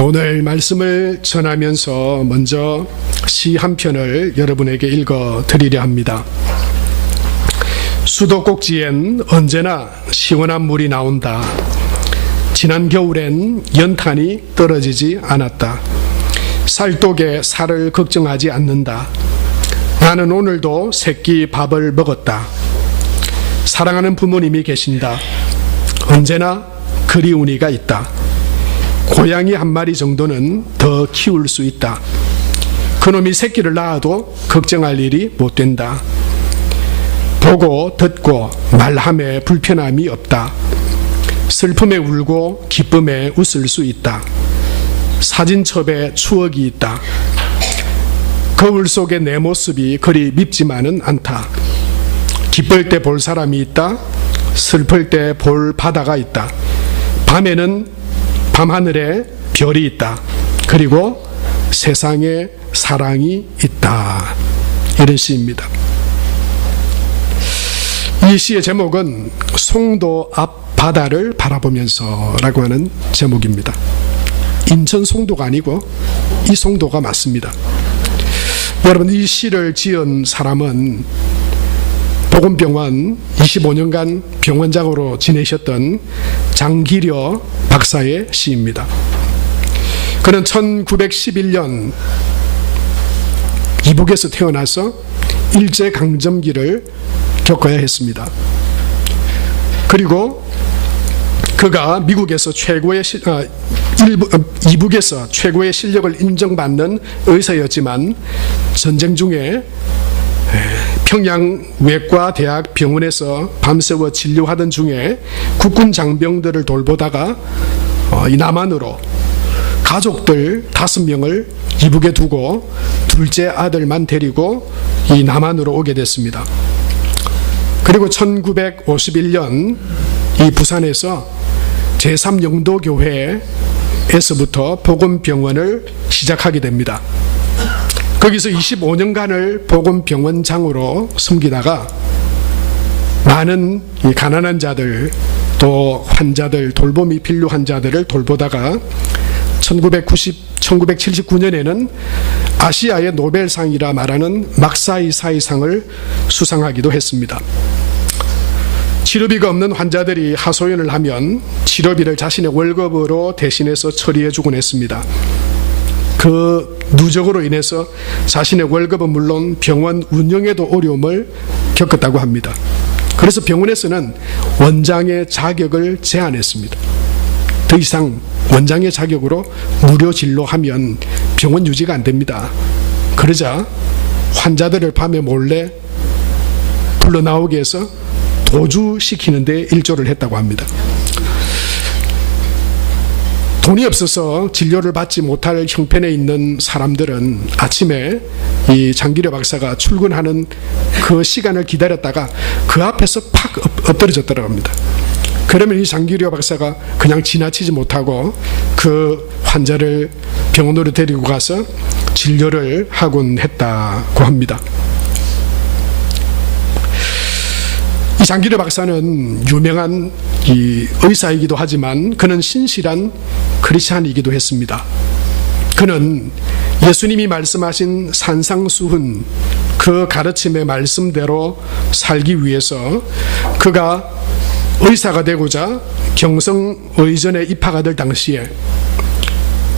오늘 말씀을 전하면서 먼저 시 한 편을 여러분에게 읽어 드리려 합니다. 수도꼭지엔 언제나 시원한 물이 나온다. 지난 겨울엔 연탄이 떨어지지 않았다. 쌀독에 살을 걱정하지 않는다. 나는 오늘도 새끼 밥을 먹었다. 사랑하는 부모님이 계신다. 언제나 그리운 이가 있다. 고양이 한 마리 정도는 더 키울 수 있다. 그놈이 새끼를 낳아도 걱정할 일이 못 된다. 보고 듣고 말함에 불편함이 없다. 슬픔에 울고 기쁨에 웃을 수 있다. 사진첩에 추억이 있다. 거울 속의 내 모습이 그리 밉지만은 않다. 기쁠 때 볼 사람이 있다. 슬플 때 볼 바다가 있다. 밤에는 밤하늘에 별이 있다. 그리고 세상에 사랑이 있다. 이런 시입니다. 이 시의 제목은 송도 앞 바다를 바라보면서 라고 하는 제목입니다. 인천 송도가 아니고 이 송도가 맞습니다. 여러분, 이 시를 지은 사람은 보건병원 25년간 병원장으로 지내셨던 장기려 박사의 시입니다. 그는 1911년 이북에서 태어나서 일제강점기를 겪어야 했습니다. 그리고 그가 미국에서 이북에서 최고의 실력을 인정받는 의사였지만 전쟁 중에 평양 외과대학 병원에서 밤새워 진료하던 중에 국군 장병들을 돌보다가 이 남한으로 가족들 5명을 이북에 두고 둘째 아들만 데리고 이 남한으로 오게 됐습니다. 그리고 1951년 이 부산에서 제3영도교회에서부터 복음병원을 시작하게 됩니다. 거기서 25년간을 복음병원장으로 섬기다가 많은 가난한 자들 또 환자들, 돌봄이 필요한 자들을 돌보다가 1979년에는 아시아의 노벨상이라 말하는 막사이사이상을 수상하기도 했습니다. 치료비가 없는 환자들이 하소연을 하면 치료비를 자신의 월급으로 대신해서 처리해주곤 했습니다. 그 누적으로 인해서 자신의 월급은 물론 병원 운영에도 어려움을 겪었다고 합니다. 그래서 병원에서는 원장의 자격을 제한했습니다. 더 이상 원장의 자격으로 무료 진료하면 병원 유지가 안 됩니다. 그러자 환자들을 밤에 몰래 불러 나오게 해서 도주시키는 데 일조를 했다고 합니다. 돈이 없어서 진료를 받지 못할 형편에 있는 사람들은 아침에 이 장기려 박사가 출근하는 그 시간을 기다렸다가 그 앞에서 팍 엎드러졌다고 합니다. 그러면 이 장기려 박사가 그냥 지나치지 못하고 그 환자를 병원으로 데리고 가서 진료를 하곤 했다고 합니다. 이 장기려 박사는 유명한 이 의사이기도 하지만 그는 신실한 크리스찬이기도 했습니다. 그는 예수님이 말씀하신 산상수훈 그 가르침의 말씀대로 살기 위해서 그가 의사가 되고자 경성의전에 입학가 될 당시에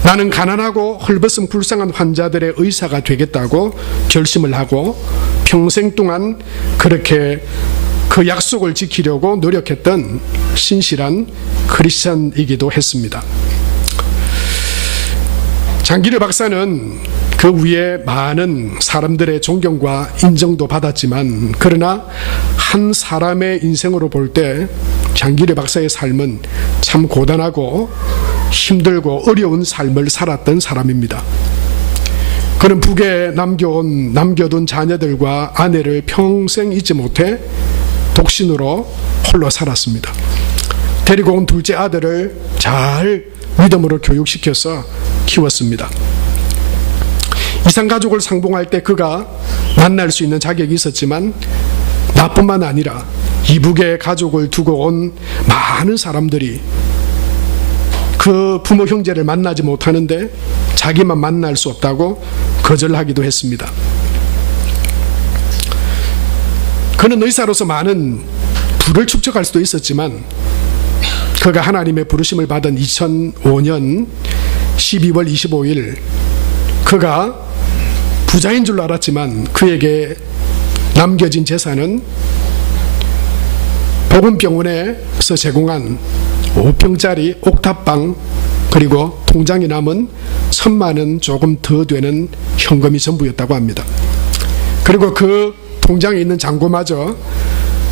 나는 가난하고 헐벗은 불쌍한 환자들의 의사가 되겠다고 결심을 하고 평생 동안 그렇게 그 약속을 지키려고 노력했던 신실한 크리스찬이기도 했습니다. 장기려 박사는 그 위에 많은 사람들의 존경과 인정도 받았지만 그러나 한 사람의 인생으로 볼 때 장기려 박사의 삶은 참 고단하고 힘들고 어려운 삶을 살았던 사람입니다. 그는 북에 남겨둔 자녀들과 아내를 평생 잊지 못해 독신으로 홀로 살았습니다. 데리고 온 둘째 아들을 잘 믿음으로 교육시켜서 키웠습니다. 이산가족을 상봉할 때 그가 만날 수 있는 자격이 있었지만 나뿐만 아니라 이북에 가족을 두고 온 많은 사람들이 그 부모 형제를 만나지 못하는데 자기만 만날 수 없다고 거절하기도 했습니다. 그는 의사로서 많은 부를 축적할 수도 있었지만 그가 하나님의 부르심을 받은 2005년 12월 25일 그가 부자인 줄 알았지만 그에게 남겨진 재산은 보건병원에서 제공한 5평짜리 옥탑방 그리고 통장에 남은 1,000만 원 조금 더 되는 현금이 전부였다고 합니다. 그리고 그 통장에 있는 잔고마저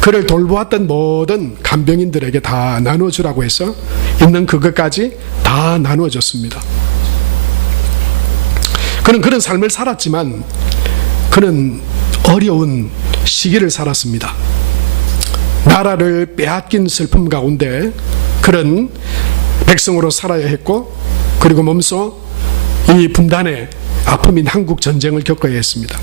그를 돌보았던 모든 간병인들에게 다 나눠주라고 해서 있는 그것까지 다 나눠줬습니다. 그는 그런 삶을 살았지만 그는 어려운 시기를 살았습니다. 나라를 빼앗긴 슬픔 가운데 그런 백성으로 살아야 했고 그리고 몸소 이 분단의 아픔인 한국 전쟁을 겪어야 했습니다.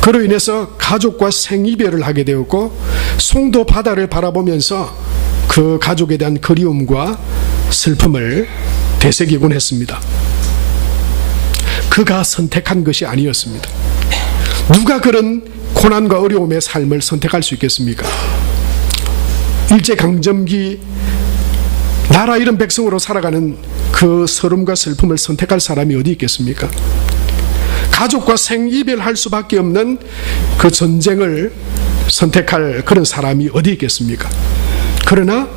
그로 인해서 가족과 생이별을 하게 되었고 송도 바다를 바라보면서 그 가족에 대한 그리움과 슬픔을 되새기곤 했습니다. 그가 선택한 것이 아니었습니다. 누가 그런 고난과 어려움의 삶을 선택할 수 있겠습니까? 일제강점기 나라 잃은 백성으로 살아가는 그 서름과 슬픔을 선택할 사람이 어디 있겠습니까? 가족과 생이별할 수밖에 없는 그 전쟁을 선택할 그런 사람이 어디 있겠습니까? 그러나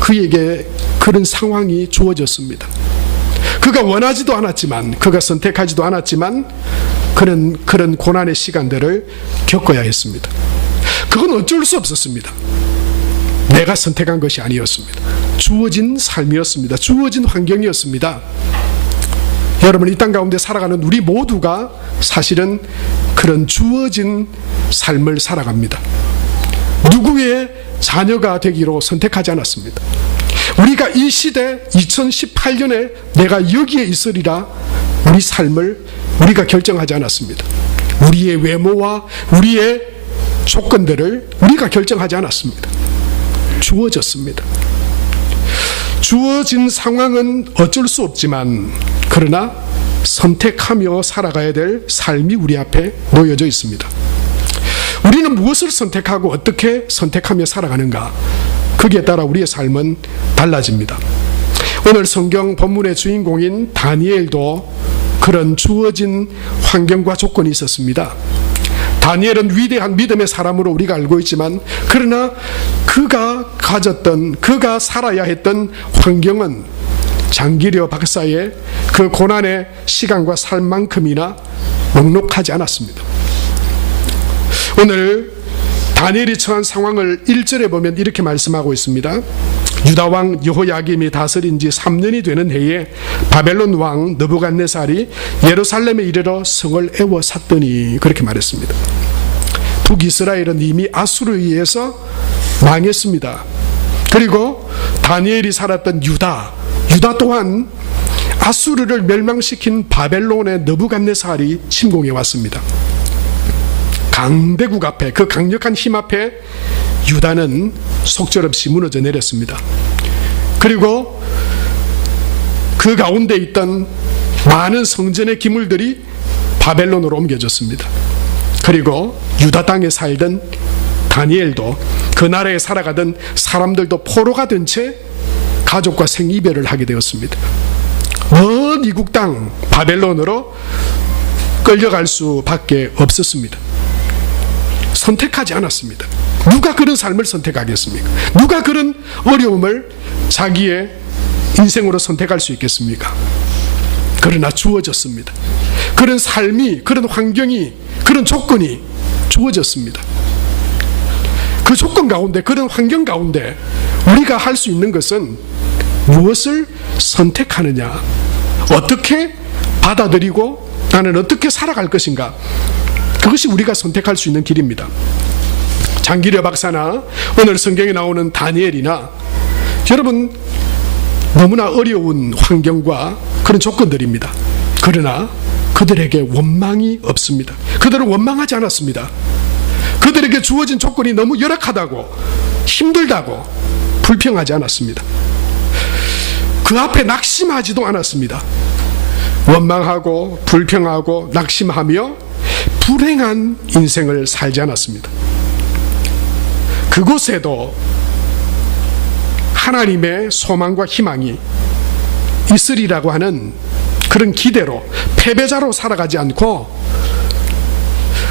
그에게 그런 상황이 주어졌습니다. 그가 원하지도 않았지만 그가 선택하지도 않았지만 그런 고난의 시간들을 겪어야 했습니다. 그건 어쩔 수 없었습니다. 내가 선택한 것이 아니었습니다. 주어진 삶이었습니다. 주어진 환경이었습니다. 여러분, 이 땅 가운데 살아가는 우리 모두가 사실은 그런 주어진 삶을 살아갑니다. 누구의 자녀가 되기로 선택하지 않았습니다. 우리가 이 시대 2018년에 내가 여기에 있으리라 우리 삶을 우리가 결정하지 않았습니다. 우리의 외모와 우리의 조건들을 우리가 결정하지 않았습니다. 주어졌습니다. 주어진 상황은 어쩔 수 없지만 그러나 선택하며 살아가야 될 삶이 우리 앞에 놓여져 있습니다. 우리는 무엇을 선택하고 어떻게 선택하며 살아가는가? 거기에 따라 우리의 삶은 달라집니다. 오늘 성경 본문의 주인공인 다니엘도 그런 주어진 환경과 조건이 있었습니다. 다니엘은 위대한 믿음의 사람으로 우리가 알고 있지만 그러나 그가 살아야 했던 환경은 장기려 박사의 그 고난의 시간과 삶만큼이나 녹록하지 않았습니다. 오늘 다니엘이 처한 상황을 1절에 보면 이렇게 말씀하고 있습니다. 유다왕 여호야김이 다스린 지 3년이 되는 해에 바벨론 왕 느부갓네살이 예루살렘에 이르러 성을 에워쌌더니 그렇게 말했습니다. 북이스라엘은 이미 아수르에 의해서 망했습니다. 그리고 다니엘이 살았던 유다 또한 아수르를 멸망시킨 바벨론의 느부갓네살이 침공해 왔습니다. 강대국 앞에, 그 강력한 힘 앞에 유다는 속절없이 무너져 내렸습니다. 그리고 그 가운데 있던 많은 성전의 기물들이 바벨론으로 옮겨졌습니다. 그리고 유다 땅에 살던 다니엘도 그 나라에 살아가던 사람들도 포로가 된 채 가족과 생이별을 하게 되었습니다. 먼 이국 땅 바벨론으로 끌려갈 수밖에 없었습니다. 선택하지 않았습니다. 누가 그런 삶을 선택하겠습니까? 누가 그런 어려움을 자기의 인생으로 선택할 수 있겠습니까? 그러나 주어졌습니다. 그런 삶이, 그런 환경이, 그런 조건이 주어졌습니다. 그 조건 가운데, 그런 환경 가운데 우리가 할 수 있는 것은 무엇을 선택하느냐, 어떻게 받아들이고 나는 어떻게 살아갈 것인가, 그것이 우리가 선택할 수 있는 길입니다. 장기려 박사나 오늘 성경에 나오는 다니엘이나 여러분 너무나 어려운 환경과 그런 조건들입니다. 그러나 그들에게 원망이 없습니다. 그들은 원망하지 않았습니다. 그들에게 주어진 조건이 너무 열악하다고, 힘들다고 불평하지 않았습니다. 그 앞에 낙심하지도 않았습니다. 원망하고 불평하고 낙심하며 불행한 인생을 살지 않았습니다. 그곳에도 하나님의 소망과 희망이 있으리라고 하는 그런 기대로 패배자로 살아가지 않고,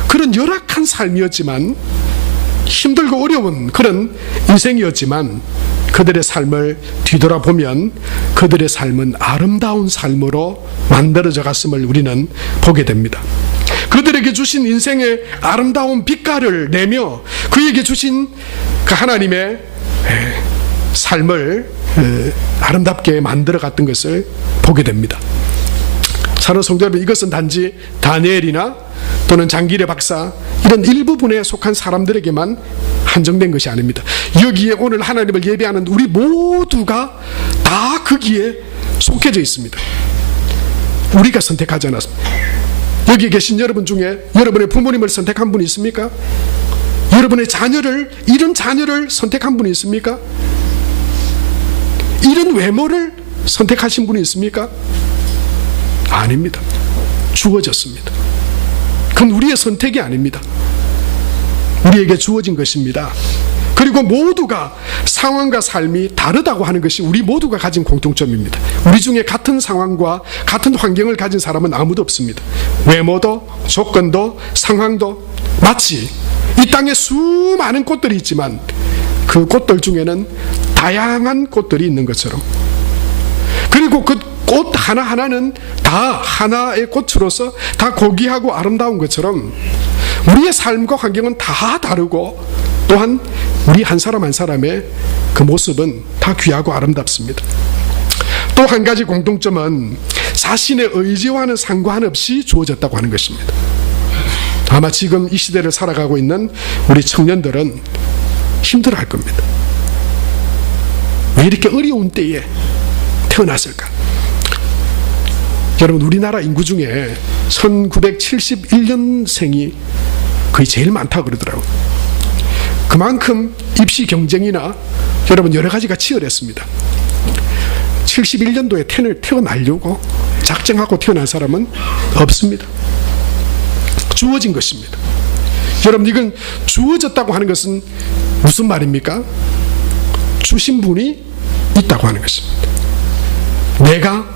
그런 열악한 삶이었지만, 힘들고 어려운 그런 인생이었지만, 그들의 삶을 뒤돌아보면 그들의 삶은 아름다운 삶으로 만들어져 갔음을 우리는 보게 됩니다. 그들에게 주신 인생의 아름다운 빛깔을 내며 그에게 주신 그 하나님의 삶을 아름답게 만들어 갔던 것을 보게 됩니다. 사랑하는 성도 여러분, 이것은 단지 다니엘이나 또는 장기래 박사 이런 일부분에 속한 사람들에게만 한정된 것이 아닙니다. 여기에 오늘 하나님을 예배하는 우리 모두가 다 거기에 속해져 있습니다. 우리가 선택하지 않았습니다. 여기 계신 여러분 중에 여러분의 부모님을 선택한 분이 있습니까? 여러분의 자녀를, 이런 자녀를 선택한 분이 있습니까? 이런 외모를 선택하신 분이 있습니까? 아닙니다. 주어졌습니다. 그건 우리의 선택이 아닙니다. 우리에게 주어진 것입니다. 그리고 모두가 상황과 삶이 다르다고 하는 것이 우리 모두가 가진 공통점입니다. 우리 중에 같은 상황과 같은 환경을 가진 사람은 아무도 없습니다. 외모도 조건도 상황도 마치 이 땅에 수많은 꽃들이 있지만 그 꽃들 중에는 다양한 꽃들이 있는 것처럼, 그리고 그 꽃 하나하나는 다 하나의 꽃으로서 다 고귀하고 아름다운 것처럼 우리의 삶과 환경은 다 다르고, 또한 우리 한 사람 한 사람의 그 모습은 다 귀하고 아름답습니다. 또 한 가지 공통점은 자신의 의지와는 상관없이 주어졌다고 하는 것입니다. 아마 지금 이 시대를 살아가고 있는 우리 청년들은 힘들어할 겁니다. 왜 이렇게 어려운 때에 태어났을까? 여러분, 우리나라 인구 중에 1971년생이 거의 제일 많다고 그러더라고요. 그만큼 입시 경쟁이나 여러분 여러 가지가 치열했습니다. 71년도에 태어나려고 작정하고 태어난 사람은 없습니다. 주어진 것입니다. 여러분, 이건 주어졌다고 하는 것은 무슨 말입니까? 주신 분이 있다고 하는 것입니다. 내가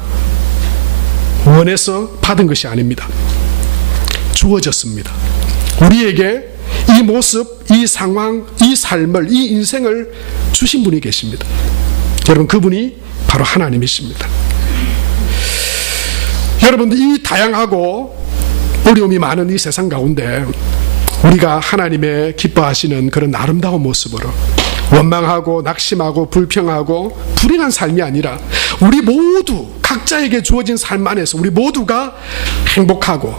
원해서 받은 것이 아닙니다. 주어졌습니다. 우리에게 이 모습, 이 상황, 이 삶을, 이 인생을 주신 분이 계십니다. 여러분, 그분이 바로 하나님이십니다. 여러분, 이 다양하고 어려움이 많은 이 세상 가운데 우리가 하나님의 기뻐하시는 그런 아름다운 모습으로 원망하고 낙심하고 불평하고 불행한 삶이 아니라 우리 모두 각자에게 주어진 삶 안에서 우리 모두가 행복하고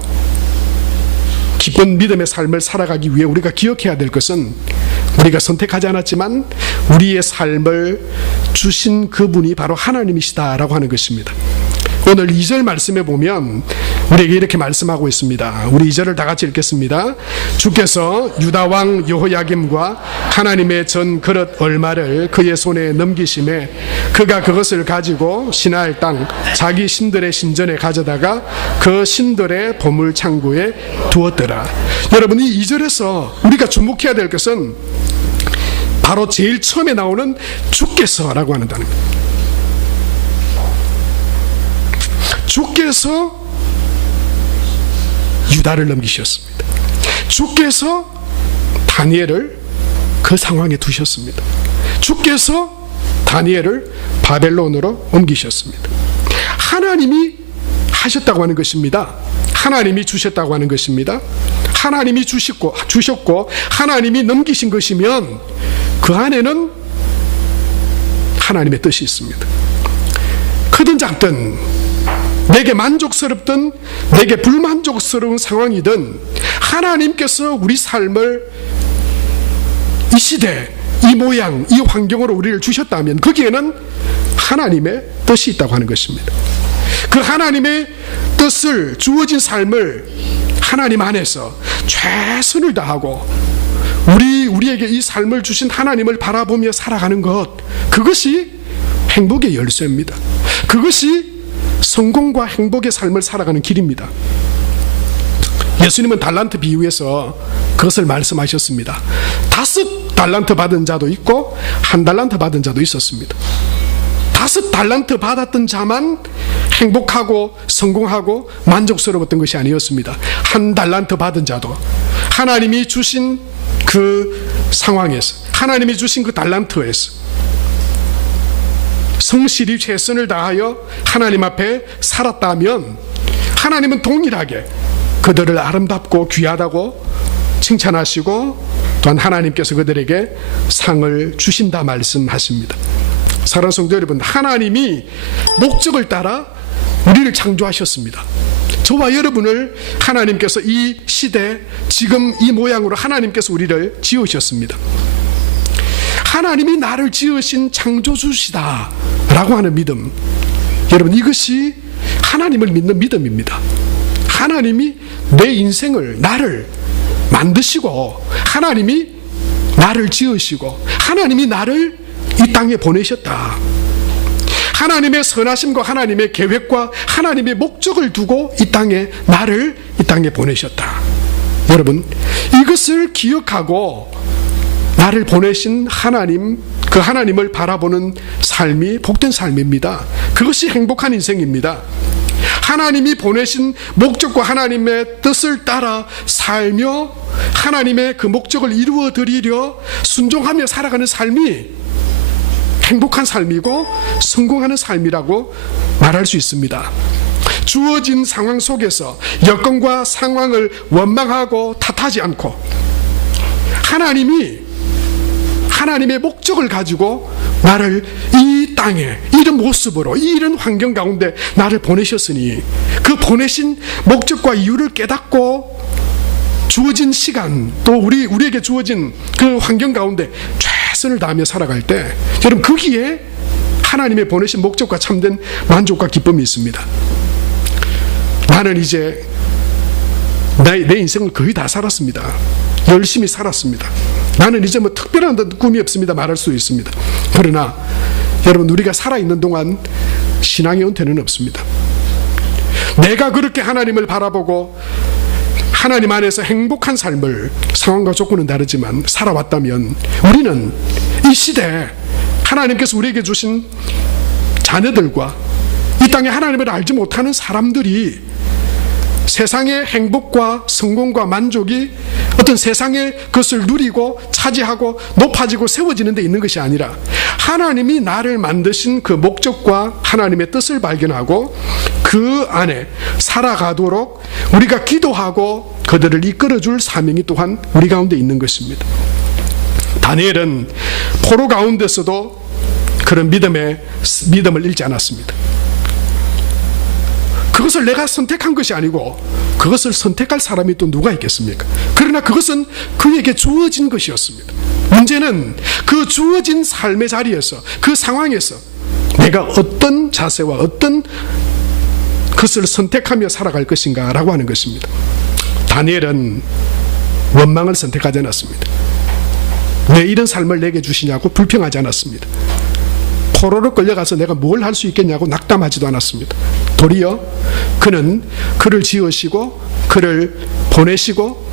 기쁜 믿음의 삶을 살아가기 위해 우리가 기억해야 될 것은, 우리가 선택하지 않았지만 우리의 삶을 주신 그분이 바로 하나님이시다라고 하는 것입니다. 오늘 2절 말씀에 보면 우리에게 이렇게 말씀하고 있습니다. 우리 2절을 다 같이 읽겠습니다. 주께서 유다 왕 여호야김과 하나님의 전 그릇 얼마를 그의 손에 넘기심에 그가 그것을 가지고 시나알 땅 자기 신들의 신전에 가져다가 그 신들의 보물 창고에 두었더라. 여러분, 이 2절에서 우리가 주목해야 될 것은 바로 제일 처음에 나오는 주께서라고 하는 단어입니다. 주께서 유다를 넘기셨습니다. 주께서 다니엘을 그 상황에 두셨습니다. 주께서 다니엘을 바벨론으로 옮기셨습니다. 하나님이 하셨다고 하는 것입니다. 하나님이 주셨다고 하는 것입니다. 하나님이 주셨고 하나님이 넘기신 것이면 그 안에는 하나님의 뜻이 있습니다. 크든 작든, 내게 만족스럽든 내게 불만족스러운 상황이든 하나님께서 우리 삶을 이 시대, 이 모양, 이 환경으로 우리를 주셨다면 거기에는 하나님의 뜻이 있다고 하는 것입니다. 그 하나님의 뜻을, 주어진 삶을 하나님 안에서 최선을 다하고 우리에게 이 삶을 주신 하나님을 바라보며 살아가는 것, 그것이 행복의 열쇠입니다. 그것이 성공과 행복의 삶을 살아가는 길입니다. 예수님은 달란트 비유에서 그것을 말씀하셨습니다. 5달란트 받은 자도 있고 1달란트 받은 자도 있었습니다. 5달란트 받았던 자만 행복하고 성공하고 만족스러웠던 것이 아니었습니다. 1달란트 받은 자도 하나님이 주신 그 상황에서, 하나님이 주신 그 달란트에서 성실히 최선을 다하여 하나님 앞에 살았다면 하나님은 동일하게 그들을 아름답고 귀하다고 칭찬하시고 또한 하나님께서 그들에게 상을 주신다 말씀하십니다. 사랑하는 성도 여러분, 하나님이 목적을 따라 우리를 창조하셨습니다. 저와 여러분을 하나님께서 이 시대, 지금 이 모양으로 하나님께서 우리를 지으셨습니다. 하나님이 나를 지으신 창조주시다 라고 하는 믿음, 여러분, 이것이 하나님을 믿는 믿음입니다. 하나님이 내 인생을, 나를 만드시고 하나님이 나를 지으시고 하나님이 나를 이 땅에 보내셨다. 하나님의 선하심과 하나님의 계획과 하나님의 목적을 두고 나를 이 땅에 보내셨다. 여러분, 이것을 기억하고 나를 보내신 하나님, 그 하나님을 바라보는 삶이 복된 삶입니다. 그것이 행복한 인생입니다. 하나님이 보내신 목적과 하나님의 뜻을 따라 살며 하나님의 그 목적을 이루어 드리려 순종하며 살아가는 삶이 행복한 삶이고 성공하는 삶이라고 말할 수 있습니다. 주어진 상황 속에서 여건과 상황을 원망하고 탓하지 않고 하나님의 목적을 가지고 나를 이 땅에 이런 모습으로 이런 환경 가운데 나를 보내셨으니 그 보내신 목적과 이유를 깨닫고 주어진 시간 또 우리에게 주어진 그 환경 가운데 최선을 다하며 살아갈 때 여러분, 거기에 하나님의 보내신 목적과 참된 만족과 기쁨이 있습니다. 나는 이제 내 인생을 거의 다 살았습니다. 열심히 살았습니다. 나는 이제 뭐 특별한 꿈이 없습니다 말할 수 있습니다. 그러나 여러분, 우리가 살아있는 동안 신앙의 은퇴는 없습니다. 내가 그렇게 하나님을 바라보고 하나님 안에서 행복한 삶을, 상황과 조건은 다르지만 살아왔다면 우리는 이 시대에 하나님께서 우리에게 주신 자녀들과 이 땅에 하나님을 알지 못하는 사람들이 세상의 행복과 성공과 만족이 어떤 세상의 것을 누리고 차지하고 높아지고 세워지는 데 있는 것이 아니라 하나님이 나를 만드신 그 목적과 하나님의 뜻을 발견하고 그 안에 살아가도록 우리가 기도하고 그들을 이끌어줄 사명이 또한 우리 가운데 있는 것입니다. 다니엘은 포로 가운데서도 그런 믿음을 잃지 않았습니다. 그것을 내가 선택한 것이 아니고 그것을 선택할 사람이 또 누가 있겠습니까? 그러나 그것은 그에게 주어진 것이었습니다. 문제는 그 주어진 삶의 자리에서, 그 상황에서 내가 어떤 자세와 어떤 것을 선택하며 살아갈 것인가 라고 하는 것입니다. 다니엘은 원망을 선택하지 않았습니다. 왜 이런 삶을 내게 주시냐고 불평하지 않았습니다. 포로로 끌려가서 내가 뭘 할 수 있겠냐고 낙담하지도 않았습니다. 도리어 그는 그를 지으시고 그를 보내시고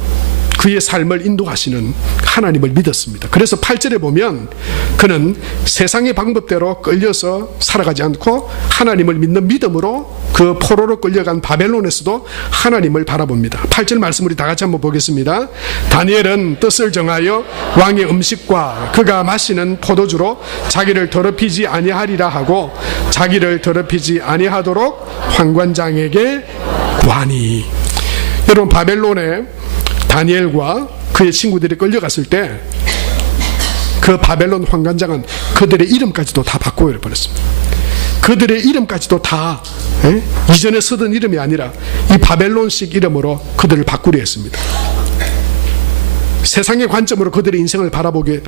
그의 삶을 인도하시는 하나님을 믿었습니다. 그래서 8절에 보면 그는 세상의 방법대로 끌려서 살아가지 않고 하나님을 믿는 믿음으로 그 포로로 끌려간 바벨론에서도 하나님을 바라봅니다. 8절 말씀 우리 다 같이 한번 보겠습니다. 다니엘은 뜻을 정하여 왕의 음식과 그가 마시는 포도주로 자기를 더럽히지 아니하리라 하고 자기를 더럽히지 아니하도록 환관장에게 구하니. 여러분, 바벨론에 다니엘과 그의 친구들이 끌려갔을 때 그 바벨론 환관장은 그들의 이름까지도 다 바꿔버렸습니다. 그들의 이름까지도 다 이전에 쓰던 이름이 아니라 이 바벨론식 이름으로 그들을 바꾸려 했습니다. 세상의 관점으로 그들의 인생을 바라보게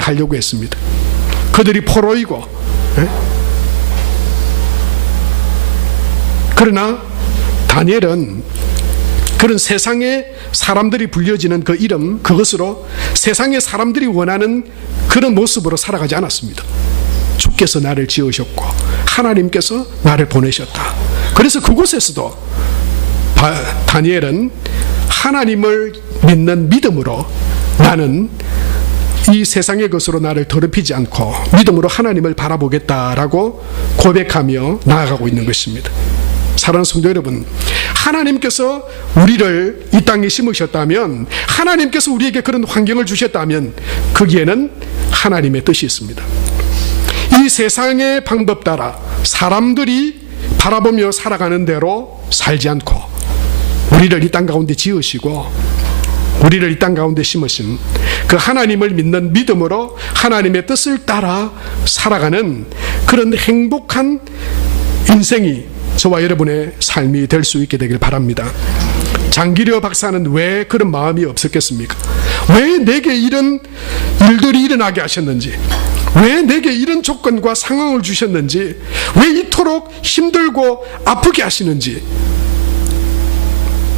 하려고 했습니다. 그들이 포로이고 그러나 다니엘은 그런 세상의 사람들이 불려지는 그 이름, 그것으로 세상의 사람들이 원하는 그런 모습으로 살아가지 않았습니다. 주께서 나를 지으셨고 하나님께서 나를 보내셨다. 그래서 그곳에서도 다니엘은 하나님을 믿는 믿음으로 나는 이 세상의 것으로 나를 더럽히지 않고 믿음으로 하나님을 바라보겠다라고 고백하며 나아가고 있는 것입니다. 사랑하는 성도 여러분, 하나님께서 우리를 이 땅에 심으셨다면, 하나님께서 우리에게 그런 환경을 주셨다면 거기에는 하나님의 뜻이 있습니다. 이 세상의 방법 따라 사람들이 바라보며 살아가는 대로 살지 않고 우리를 이 땅 가운데 지으시고 우리를 이 땅 가운데 심으신 그 하나님을 믿는 믿음으로 하나님의 뜻을 따라 살아가는 그런 행복한 인생이 저와 여러분의 삶이 될 수 있게 되길 바랍니다. 장기려 박사는 왜 그런 마음이 없었겠습니까? 왜 내게 이런 일들이 일어나게 하셨는지, 왜 내게 이런 조건과 상황을 주셨는지, 왜 이토록 힘들고 아프게 하시는지,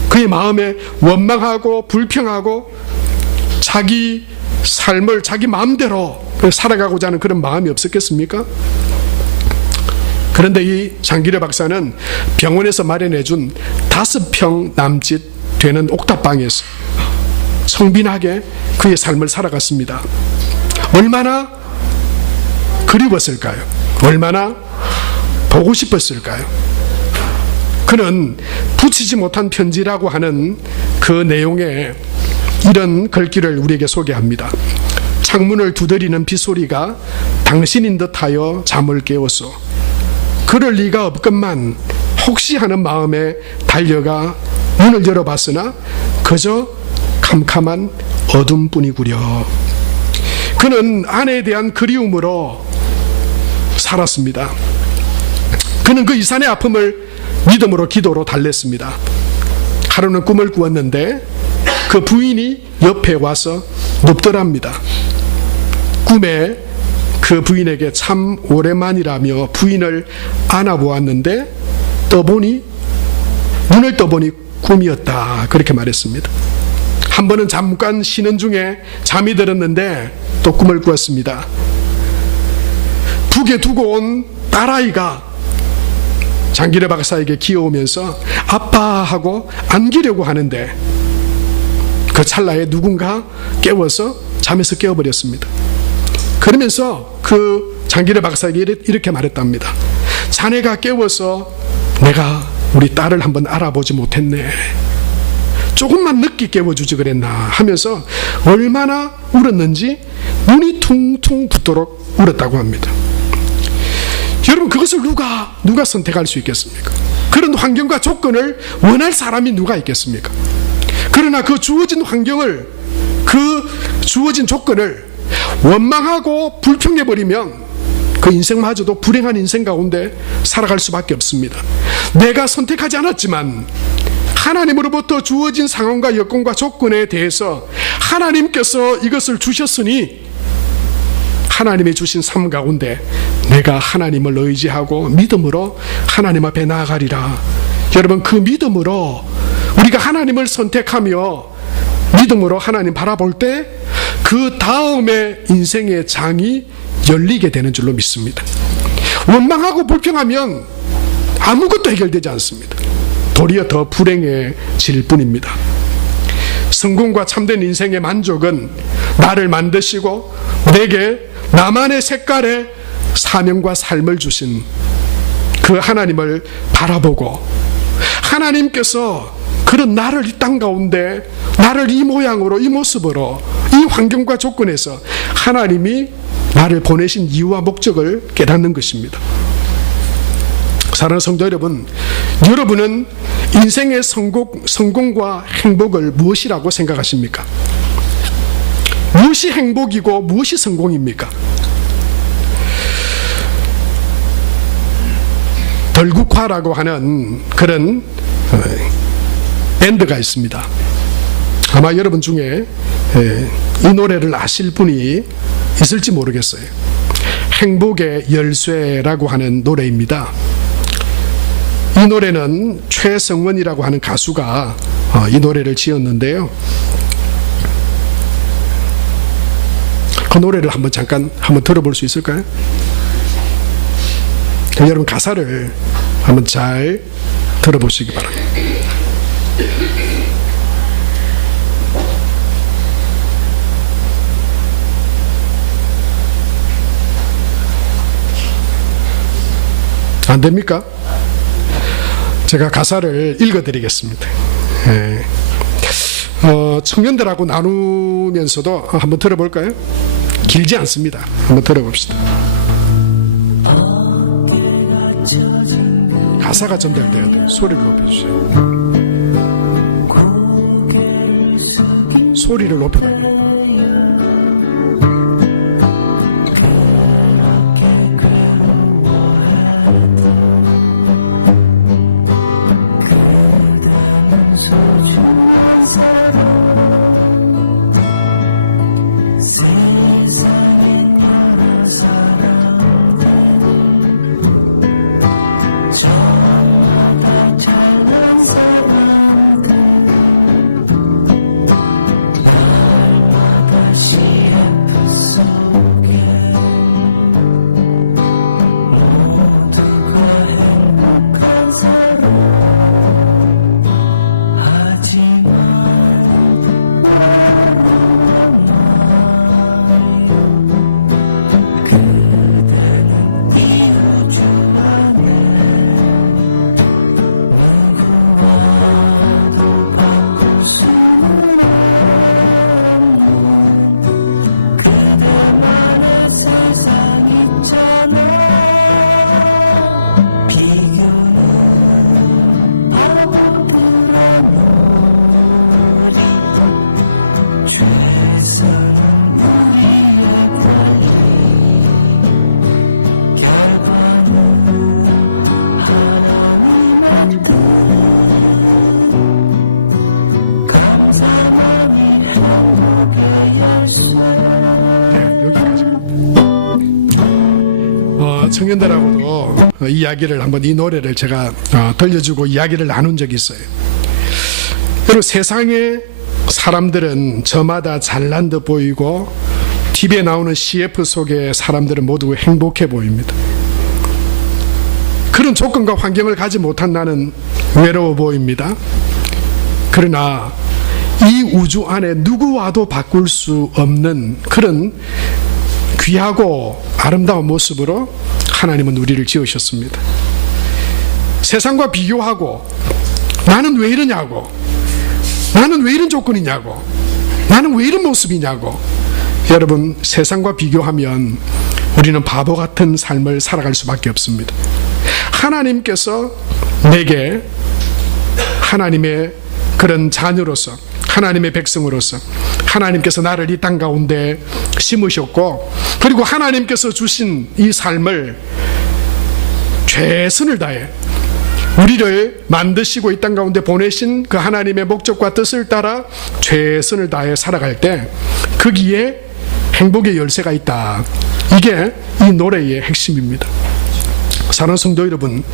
그의 마음에 원망하고 불평하고 자기 삶을 자기 마음대로 살아가고자 하는 그런 마음이 없었겠습니까? 그런데 이 장기려 박사는 병원에서 마련해준 5평 남짓 되는 옥탑방에서 청빈하게 그의 삶을 살아갔습니다. 얼마나 그리웠을까요? 얼마나 보고 싶었을까요? 그는 붙이지 못한 편지라고 하는 그 내용에 이런 글귀를 우리에게 소개합니다. 창문을 두드리는 빗소리가 당신인 듯하여 잠을 깨웠소. 그럴 리가 없건만 혹시 하는 마음에 달려가 문을 열어봤으나 그저 캄캄한 어둠뿐이구려. 그는 아내에 대한 그리움으로 살았습니다. 그는 그 이산의 아픔을 믿음으로 기도로 달랬습니다. 하루는 꿈을 꾸었는데 그 부인이 옆에 와서 눕더랍니다. 꿈에 그 부인에게 참 오랜만이라며 부인을 안아보았는데 눈을 떠보니 꿈이었다, 그렇게 말했습니다. 한 번은 잠깐 쉬는 중에 잠이 들었는데 또 꿈을 꾸었습니다. 북에 두고 온 딸아이가 장기려 박사에게 기어오면서 아빠 하고 안기려고 하는데 그 찰나에 누군가 깨워서 잠에서 깨워버렸습니다. 그러면서 그 장기려 박사에게 이렇게 말했답니다. 자네가 깨워서 내가 우리 딸을 한번 알아보지 못했네. 조금만 늦게 깨워주지 그랬나 하면서 얼마나 울었는지 눈이 퉁퉁 붓도록 울었다고 합니다. 여러분, 그것을 누가 선택할 수 있겠습니까? 그런 환경과 조건을 원할 사람이 누가 있겠습니까? 그러나 그 주어진 환경을, 그 주어진 조건을 원망하고 불평해버리면 그 인생마저도 불행한 인생 가운데 살아갈 수밖에 없습니다. 내가 선택하지 않았지만 하나님으로부터 주어진 상황과 여건과 조건에 대해서 하나님께서 이것을 주셨으니 하나님이 주신 삶 가운데 내가 하나님을 의지하고 믿음으로 하나님 앞에 나아가리라. 여러분, 그 믿음으로 우리가 하나님을 선택하며 믿음으로 하나님 바라볼 때 그 다음에 인생의 장이 열리게 되는 줄로 믿습니다. 원망하고 불평하면 아무것도 해결되지 않습니다. 도리어 더 불행해질 뿐입니다. 성공과 참된 인생의 만족은 나를 만드시고 내게 나만의 색깔의 사명과 삶을 주신 그 하나님을 바라보고 하나님께서 그런 나를 이 땅 가운데 나를 이 모양으로 이 모습으로 이 환경과 조건에서 하나님이 나를 보내신 이유와 목적을 깨닫는 것입니다. 사랑하는 성도 여러분, 여러분은 인생의 성공과 행복을 무엇이라고 생각하십니까? 무엇이 행복이고 무엇이 성공입니까? 덜국화라고 하는 그런 밴드가 있습니다. 아마 여러분 중에 이 노래를 아실 분이 있을지 모르겠어요. 행복의 열쇠라고 하는 노래입니다. 이 노래는 최성원이라고 하는 가수가 이 노래를 지었는데요. 그 노래를 잠깐 들어볼 수 있을까요? 여러분 가사를 한번 잘 들어보시기 바랍니다. 안 됩니까? 제가 가사를 읽어드리겠습니다. 예. 청년들하고 나누면서도 한번 들어볼까요? 길지 않습니다. 한번 들어봅시다. 가사가 전달돼야 돼요. 소리를 높여주세요. 소리를 높여달래요. 청년들하고도 이야기를 한번 이 노래를 제가 들려주고 이야기를 나눈 적이 있어요. 여러분 세상의 사람들은 저마다 잘난 듯 보이고 TV에 나오는 CF 속의 사람들은 모두 행복해 보입니다. 그런 조건과 환경을 가지 못한 나는 외로워 보입니다. 그러나 이 우주 안에 누구와도 바꿀 수 없는 그런 귀하고 아름다운 모습으로 하나님은 우리를 지으셨습니다. 세상과 비교하고 나는 왜 이러냐고, 나는 왜 이런 조건이냐고, 나는 왜 이런 모습이냐고, 여러분 세상과 비교하면 우리는 바보 같은 삶을 살아갈 수밖에 없습니다. 하나님께서 내게 하나님의 그런 자녀로서, 하나님의 백성으로서 하나님께서 나를 이 땅 가운데 심으셨고, 그리고 하나님께서 주신 이 삶을 최선을 다해 우리를 만드시고 이 땅 가운데 보내신 그 하나님의 목적과 뜻을 따라 최선을 다해 살아갈 때 거기에 행복의 열쇠가 있다. 이게 이 노래의 핵심입니다. 사랑하는 성도 여러분,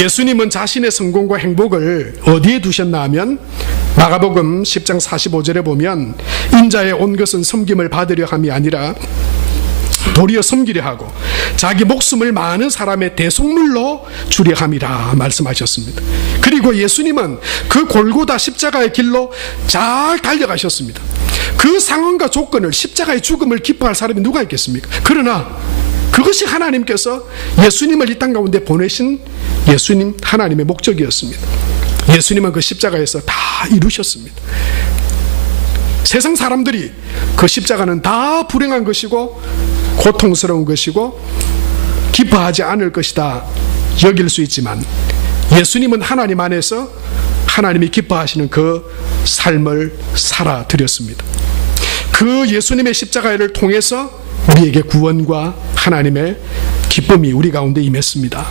예수님은 자신의 성공과 행복을 어디에 두셨나 하면 마가복음 10장 45절에 보면 인자에 온 것은 섬김을 받으려 함이 아니라 도리어 섬기려 하고 자기 목숨을 많은 사람의 대속물로 주려 함이라 말씀하셨습니다. 그리고 예수님은 그 골고다 십자가의 길로 잘 달려가셨습니다. 그 상황과 조건을, 십자가의 죽음을 기뻐할 사람이 누가 있겠습니까? 그러나 그것이 하나님께서 예수님을 이 땅 가운데 보내신 예수님 하나님의 목적이었습니다. 예수님은 그 십자가에서 다 이루셨습니다. 세상 사람들이 그 십자가는 다 불행한 것이고 고통스러운 것이고 기뻐하지 않을 것이다 여길 수 있지만, 예수님은 하나님 안에서 하나님이 기뻐하시는 그 삶을 살아드렸습니다. 그 예수님의 십자가를 통해서 우리에게 구원과 하나님의 기쁨이 우리 가운데 임했습니다.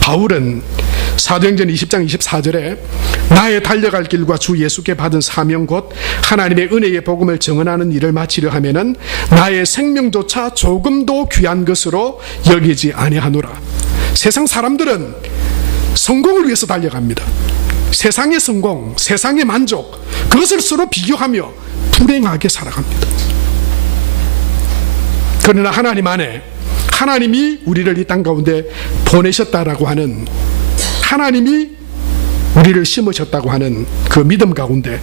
바울은 사도행전 20장 24절에 나의 달려갈 길과 주 예수께 받은 사명 곧 하나님의 은혜의 복음을 증언하는 일을 마치려 하면은 나의 생명조차 조금도 귀한 것으로 여기지 아니하노라. 세상 사람들은 성공을 위해서 달려갑니다. 세상의 성공, 세상의 만족, 그것을 서로 비교하며 불행하게 살아갑니다. 그러나 하나님 안에 하나님이 우리를 이 땅 가운데 보내셨다라고 하는, 하나님이 우리를 심으셨다고 하는 그 믿음 가운데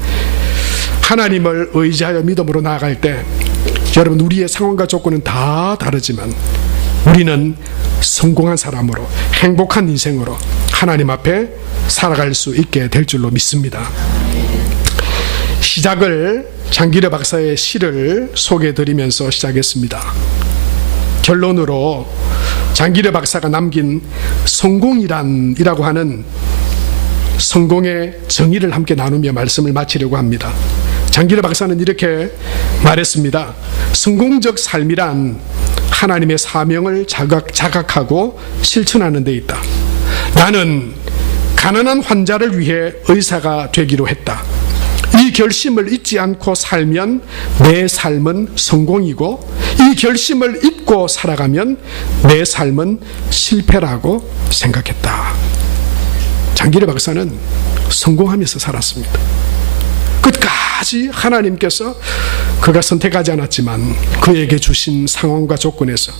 하나님을 의지하여 믿음으로 나아갈 때, 여러분, 우리의 상황과 조건은 다 다르지만 우리는 성공한 사람으로, 행복한 인생으로 하나님 앞에 살아갈 수 있게 될 줄로 믿습니다. 시작을 장기려 박사의 시를 소개해드리면서 시작했습니다. 결론으로 장기려 박사가 남긴 성공이란이라고 하는 성공의 정의를 함께 나누며 말씀을 마치려고 합니다. 장기려 박사는 이렇게 말했습니다. 성공적 삶이란 하나님의 사명을 자각하고 실천하는 데 있다. 나는 가난한 환자를 위해 의사가 되기로 했다. 이 결심을 잊지 않고 살면 내 삶은 성공이고, 이 결심을 잊고 살아가면 내 삶은 실패라고 생각했다. 장기려 박사는 성공하면서 살았습니다. 끝까지 하나님께서 그가 선택하지 않았지만 그에게 주신 상황과 조건에서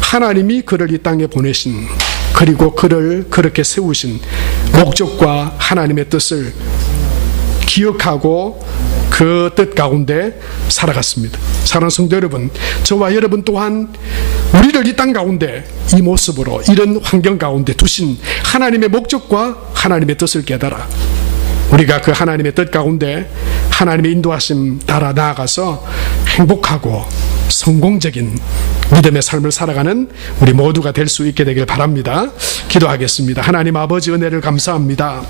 하나님이 그를 이 땅에 보내신, 그리고 그를 그렇게 세우신 목적과 하나님의 뜻을 기억하고 그 뜻 가운데 살아갔습니다. 사랑하는 성도 여러분, 저와 여러분 또한 우리를 이 땅 가운데 이 모습으로, 이런 환경 가운데 두신 하나님의 목적과 하나님의 뜻을 깨달아 우리가 그 하나님의 뜻 가운데 하나님의 인도하심 따라 나아가서 행복하고 성공적인 믿음의 삶을 살아가는 우리 모두가 될 수 있게 되길 바랍니다. 기도하겠습니다. 하나님 아버지, 은혜를 감사합니다.